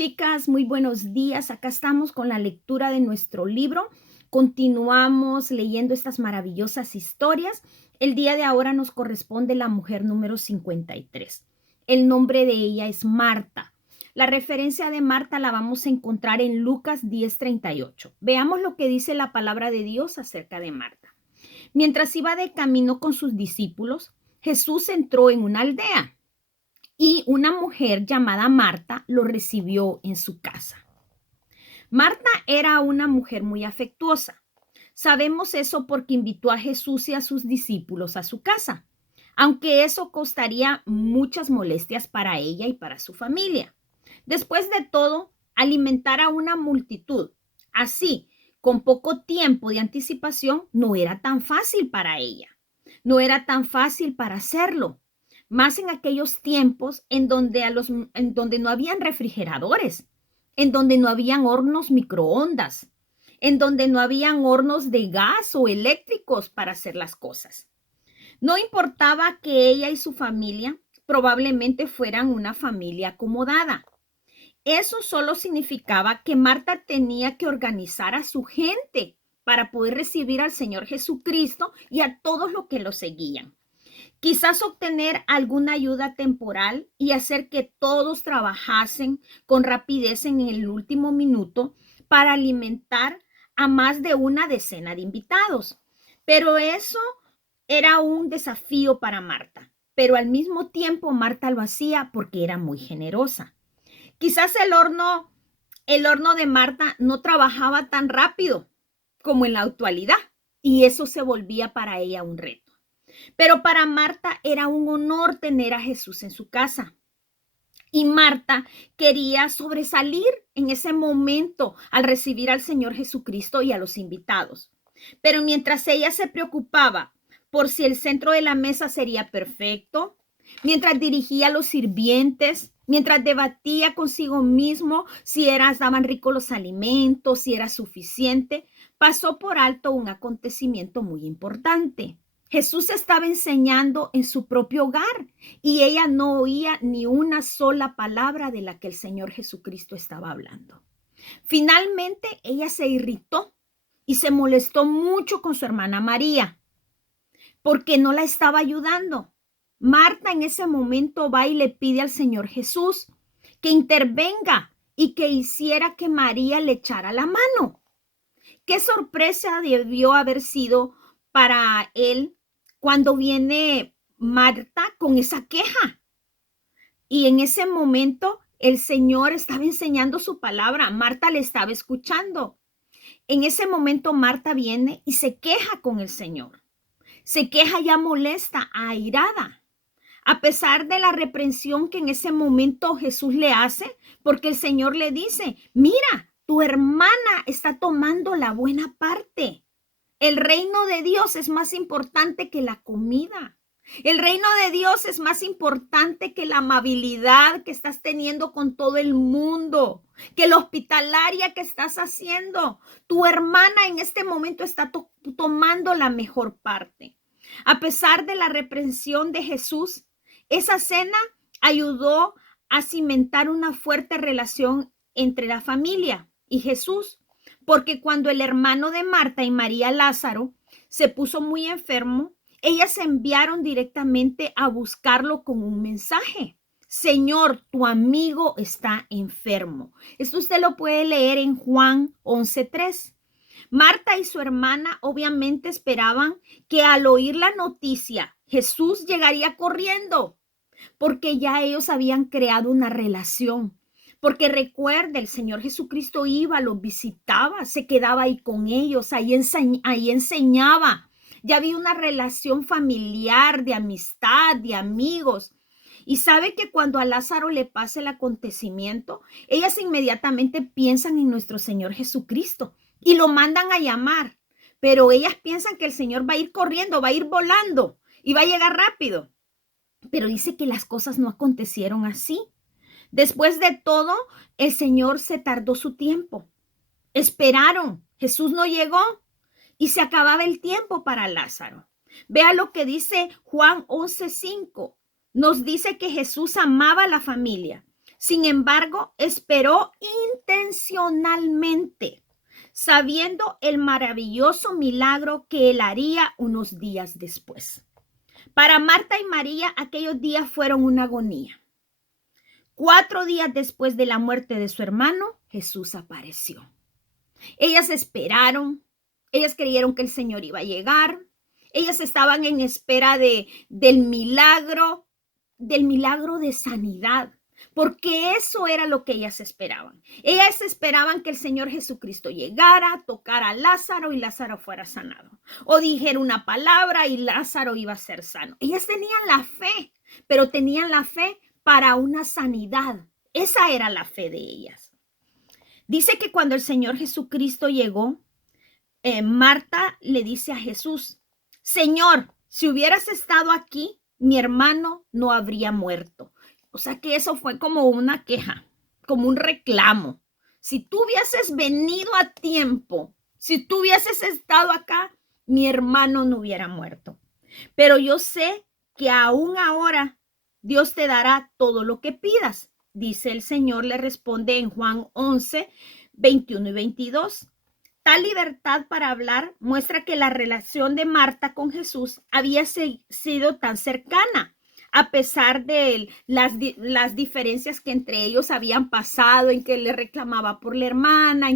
chicas, muy buenos días. Acá estamos con la lectura de nuestro libro. Continuamos leyendo estas maravillosas historias. El día de ahora nos corresponde la mujer número 53. El nombre de ella es Marta. La referencia de Marta la vamos a encontrar en Lucas 10:38. Veamos lo que dice la palabra de Dios acerca de Marta. Mientras iba de camino con sus discípulos, Jesús entró en una aldea y una mujer llamada Marta lo recibió en su casa. Marta era una mujer muy afectuosa. Sabemos eso porque invitó a Jesús y a sus discípulos a su casa, aunque eso costaría muchas molestias para ella y para su familia. Después de todo, alimentar a una multitud así, con poco tiempo de anticipación, no era tan fácil para ella. No era tan fácil para hacerlo. Más en aquellos tiempos en donde no habían refrigeradores, en donde no habían hornos microondas, en donde no habían hornos de gas o eléctricos para hacer las cosas. No importaba que ella y su familia probablemente fueran una familia acomodada. Eso solo significaba que Marta tenía que organizar a su gente para poder recibir al Señor Jesucristo y a todos los que lo seguían. Quizás obtener alguna ayuda temporal y hacer que todos trabajasen con rapidez en el último minuto para alimentar a más de una decena de invitados. Pero eso era un desafío para Marta. Pero al mismo tiempo Marta lo hacía porque era muy generosa. Quizás el horno de Marta no trabajaba tan rápido como en la actualidad y eso se volvía para ella un reto. Pero para Marta era un honor tener a Jesús en su casa. Y Marta quería sobresalir en ese momento al recibir al Señor Jesucristo y a los invitados. Pero mientras ella se preocupaba por si el centro de la mesa sería perfecto, mientras dirigía a los sirvientes, mientras debatía consigo mismo si estaban ricos los alimentos, si era suficiente, pasó por alto un acontecimiento muy importante. Jesús estaba enseñando en su propio hogar y ella no oía ni una sola palabra de la que el Señor Jesucristo estaba hablando. Finalmente ella se irritó y se molestó mucho con su hermana María porque no la estaba ayudando. Marta en ese momento va y le pide al Señor Jesús que intervenga y que hiciera que María le echara la mano. Qué sorpresa debió haber sido para él cuando viene Marta con esa queja. Y en ese momento el Señor estaba enseñando su palabra. Marta le estaba escuchando. En ese momento Marta viene y se queja con el Señor. Se queja ya molesta, airada. A pesar de la reprensión que en ese momento Jesús le hace, porque el Señor le dice, mira, tu hermana está tomando la buena parte. El reino de Dios es más importante que la comida. El reino de Dios es más importante que la amabilidad que estás teniendo con todo el mundo, que la hospitalaria que estás haciendo. Tu hermana en este momento está tomando la mejor parte. A pesar de la reprensión de Jesús, esa cena ayudó a cimentar una fuerte relación entre la familia y Jesús. Porque cuando el hermano de Marta y María, Lázaro, se puso muy enfermo, ellas se enviaron directamente a buscarlo con un mensaje. Señor, tu amigo está enfermo. Esto usted lo puede leer en Juan 11:3. Marta y su hermana obviamente esperaban que al oír la noticia, Jesús llegaría corriendo, porque ya ellos habían creado una relación. Porque recuerda, el Señor Jesucristo iba, los visitaba, se quedaba ahí con ellos, ahí enseñaba. Ya había una relación familiar, de amistad, de amigos. Y sabe que cuando a Lázaro le pasa el acontecimiento, ellas inmediatamente piensan en nuestro Señor Jesucristo y lo mandan a llamar. Pero ellas piensan que el Señor va a ir corriendo, va a ir volando y va a llegar rápido. Pero dice que las cosas no acontecieron así. Después de todo, el Señor se tardó su tiempo. Esperaron, Jesús no llegó y se acababa el tiempo para Lázaro. Vea lo que dice Juan 11:5. Nos dice que Jesús amaba a la familia. Sin embargo, esperó intencionalmente, sabiendo el maravilloso milagro que él haría unos días después. Para Marta y María, aquellos días fueron una agonía. 4 días después de la muerte de su hermano, Jesús apareció. Ellas esperaron, ellas creyeron que el Señor iba a llegar, ellas estaban en espera del milagro de sanidad, porque eso era lo que ellas esperaban. Ellas esperaban que el Señor Jesucristo llegara, tocara a Lázaro y Lázaro fuera sanado, o dijera una palabra y Lázaro iba a ser sano. Ellas tenían la fe, pero tenían la fe para una sanidad. Esa era la fe de ellas. Dice que cuando el Señor Jesucristo llegó, Marta le dice a Jesús: Señor, si hubieras estado aquí, mi hermano no habría muerto. O sea que eso fue como una queja, como un reclamo. Si tú hubieses venido a tiempo, si tú hubieses estado acá, mi hermano no hubiera muerto. Pero yo sé que aún ahora Dios te dará todo lo que pidas. Dice el Señor, le responde en Juan 11, 21 y 22. Tal libertad para hablar muestra que la relación de Marta con Jesús había sido tan cercana, a pesar de las diferencias que entre ellos habían pasado, en que le reclamaba por la hermana,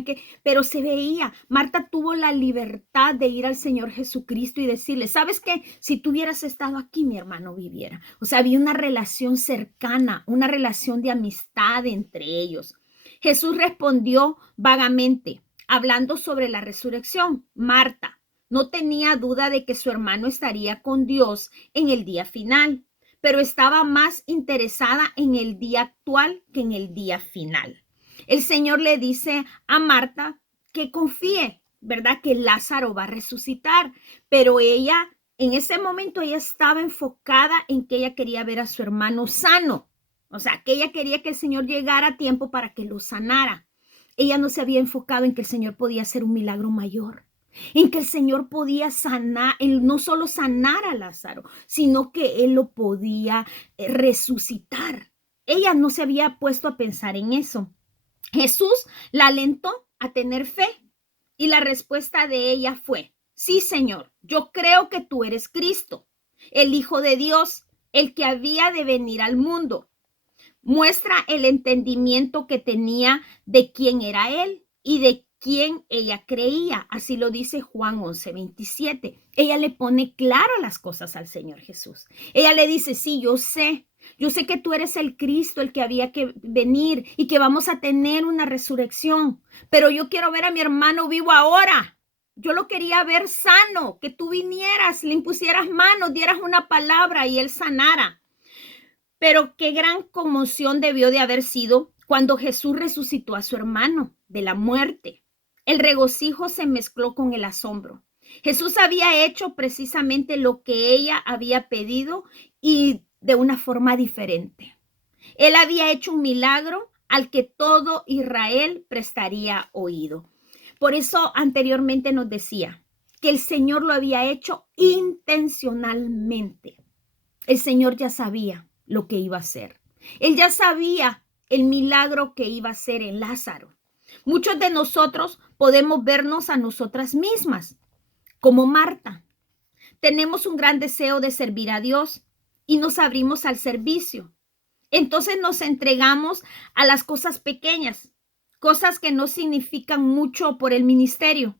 pero se veía, Marta tuvo la libertad de ir al Señor Jesucristo y decirle: ¿sabes qué? Si tú hubieras estado aquí, mi hermano viviera. O sea, había una relación cercana, una relación de amistad entre ellos. Jesús respondió vagamente, hablando sobre la resurrección. Marta no tenía duda de que su hermano estaría con Dios en el día final, pero estaba más interesada en el día actual que en el día final. El Señor le dice a Marta que confíe, ¿verdad? Que Lázaro va a resucitar, pero ella, en ese momento, ella estaba enfocada en que ella quería ver a su hermano sano. O sea, que ella quería que el Señor llegara a tiempo para que lo sanara. Ella no se había enfocado en que el Señor podía hacer un milagro mayor, en que el Señor podía sanar, él no solo sanar a Lázaro, sino que él lo podía resucitar. Ella no se había puesto a pensar en eso. Jesús la alentó a tener fe y la respuesta de ella fue: sí, Señor, yo creo que tú eres Cristo, el Hijo de Dios, el que había de venir al mundo. Muestra el entendimiento que tenía de quién era él y de quién ella creía. Así lo dice Juan 11, 27. Ella le pone claro las cosas al Señor Jesús. Ella le dice: sí, yo sé que tú eres el Cristo, el que había que venir y que vamos a tener una resurrección, pero yo quiero ver a mi hermano vivo ahora. Yo lo quería ver sano, que tú vinieras, le impusieras manos, dieras una palabra y él sanara. Pero qué gran conmoción debió de haber sido cuando Jesús resucitó a su hermano de la muerte. El regocijo se mezcló con el asombro. Jesús había hecho precisamente lo que ella había pedido y de una forma diferente. Él había hecho un milagro al que todo Israel prestaría oído. Por eso anteriormente nos decía que el Señor lo había hecho intencionalmente. El Señor ya sabía lo que iba a hacer. Él ya sabía el milagro que iba a hacer en Lázaro. Muchos de nosotros podemos vernos a nosotras mismas como Marta. Tenemos un gran deseo de servir a Dios y nos abrimos al servicio. Entonces nos entregamos a las cosas pequeñas, cosas que no significan mucho por el ministerio.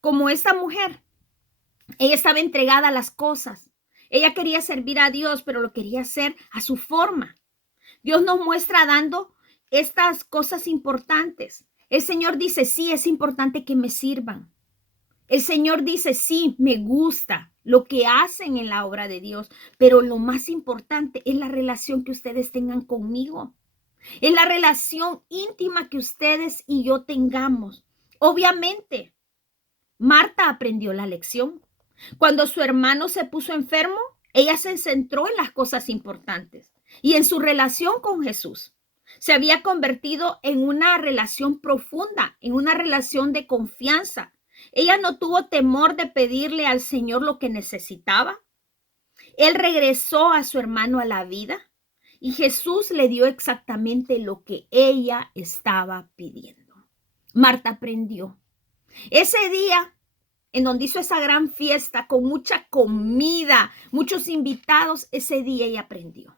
Como esta mujer, ella estaba entregada a las cosas. Ella quería servir a Dios, pero lo quería hacer a su forma. Dios nos muestra dando estas cosas importantes. El Señor dice: sí, es importante que me sirvan. El Señor dice: sí, me gusta lo que hacen en la obra de Dios, pero lo más importante es la relación que ustedes tengan conmigo. Es la relación íntima que ustedes y yo tengamos. Obviamente, Marta aprendió la lección. Cuando su hermano se puso enfermo, ella se centró en las cosas importantes y en su relación con Jesús. Se había convertido en una relación profunda, en una relación de confianza. Ella no tuvo temor de pedirle al Señor lo que necesitaba. Él regresó a su hermano a la vida Y Jesús le dio exactamente lo que ella estaba pidiendo. Marta aprendió. Ese día en donde hizo esa gran fiesta con mucha comida, muchos invitados, ese día ella aprendió.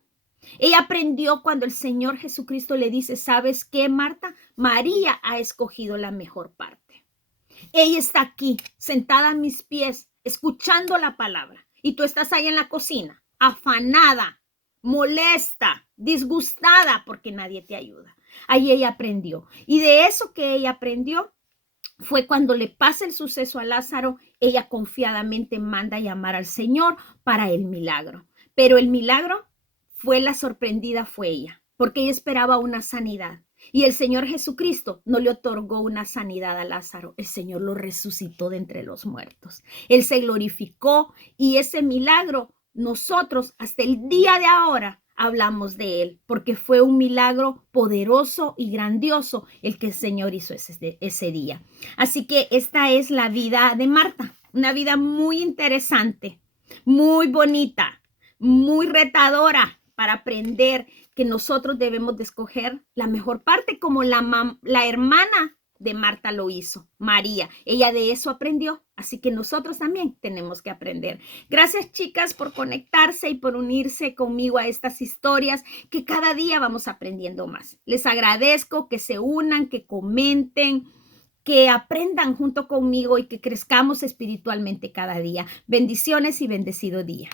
Ella aprendió cuando el Señor Jesucristo le dice, ¿sabes qué, Marta? María ha escogido la mejor parte. Ella está aquí, sentada a mis pies, escuchando la palabra. Y tú estás ahí en la cocina, afanada, molesta, disgustada porque nadie te ayuda. Ahí ella aprendió. Y de eso que ella aprendió fue cuando le pasa el suceso a Lázaro, ella confiadamente manda llamar al Señor para el milagro. Pero el milagro fue la sorprendida, fue ella, porque ella esperaba una sanidad. Y el Señor Jesucristo no le otorgó una sanidad a Lázaro, el Señor lo resucitó de entre los muertos. Él se glorificó y ese milagro nosotros hasta el día de ahora hablamos de él, porque fue un milagro poderoso y grandioso el que el Señor hizo ese día. Así que esta es la vida de Marta, una vida muy interesante, muy bonita, muy retadora para aprender que nosotros debemos de escoger la mejor parte, como la hermana de Marta lo hizo, María. Ella de eso aprendió, así que nosotros también tenemos que aprender. Gracias, chicas, por conectarse y por unirse conmigo a estas historias que cada día vamos aprendiendo más. Les agradezco que se unan, que comenten, que aprendan junto conmigo y que crezcamos espiritualmente cada día. Bendiciones y bendecido día.